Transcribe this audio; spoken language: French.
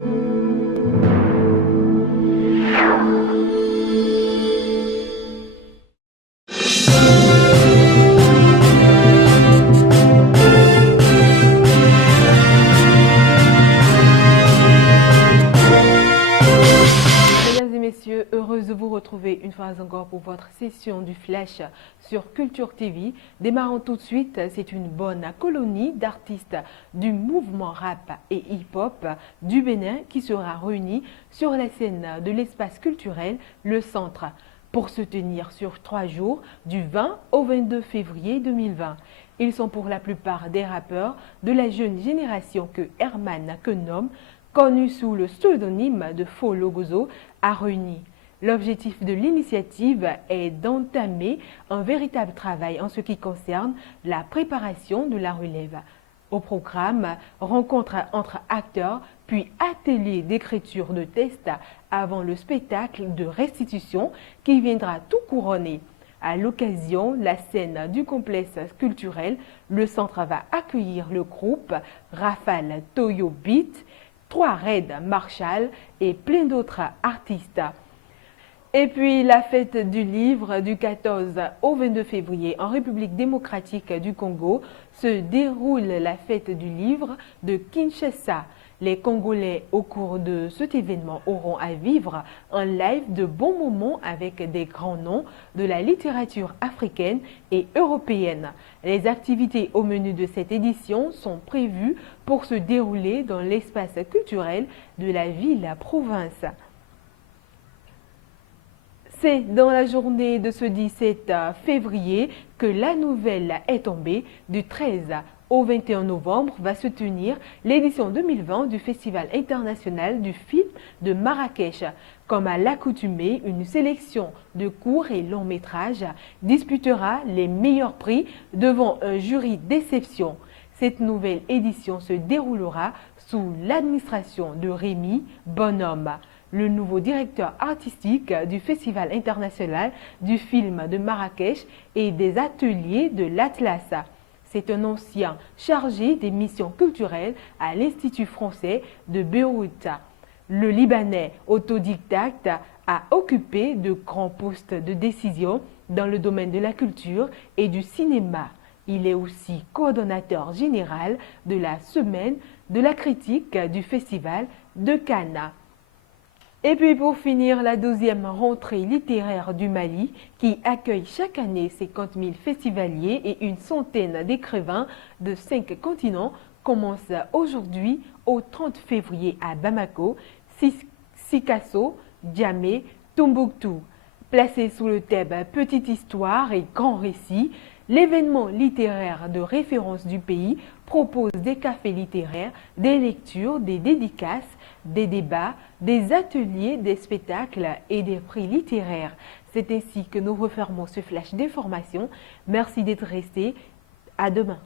Mesdames et messieurs, heureuse de vous retrouver une fois encore pour votre session du Flash sur Culture TV. Démarrons tout de suite, c'est une bonne colonie d'artistes du mouvement rap et hip-hop du Bénin qui sera réunie sur la scène de l'espace culturel Le Centre pour se tenir sur 3 jours du 20 au 22 février 2020. Ils sont pour la plupart des rappeurs de la jeune génération que Herman Kenom, connu sous le pseudonyme de Faux Logozo, a réuni. L'objectif de l'initiative est d'entamer un véritable travail en ce qui concerne la préparation de la relève. Au programme, rencontre entre acteurs, puis atelier d'écriture de textes avant le spectacle de restitution qui viendra tout couronner. À l'occasion, la scène du complexe culturel, le centre va accueillir le groupe Rafale Toyo Beat, 3 Red Marshall et plein d'autres artistes. Et puis la fête du livre du 14 au 22 février en République démocratique du Congo se déroule la fête du livre de Kinshasa. Les Congolais au cours de cet événement auront à vivre un live de bons moments avec des grands noms de la littérature africaine et européenne. Les activités au menu de cette édition sont prévues pour se dérouler dans l'espace culturel de la ville-province. C'est dans la journée de ce 17 février que la nouvelle est tombée. Du 13 au 21 novembre va se tenir l'édition 2020 du Festival international du film de Marrakech. Comme à l'accoutumée, une sélection de courts et longs métrages disputera les meilleurs prix devant un jury d'exception. Cette nouvelle édition se déroulera sous l'administration de Rémi Bonhomme, le nouveau directeur artistique du Festival international du film de Marrakech et des ateliers de l'Atlas. C'est un ancien chargé des missions culturelles à l'Institut français de Beyrouth. Le Libanais autodidacte a occupé de grands postes de décision dans le domaine de la culture et du cinéma. Il est aussi coordonnateur général de la Semaine de la critique du Festival de Cannes. Et puis pour finir, la 12e rentrée littéraire du Mali qui accueille chaque année 50 000 festivaliers et une centaine d'écrivains de 5 continents commence aujourd'hui au 30 février à Bamako, Sikasso, Djamé, Tombouctou. Placé sous le thème Petite histoire et grand récit, l'événement littéraire de référence du pays propose des cafés littéraires, des lectures, des dédicaces, des débats, des ateliers, des spectacles et des prix littéraires. C'est ainsi que nous refermons ce flash d'information. Merci d'être resté. À demain.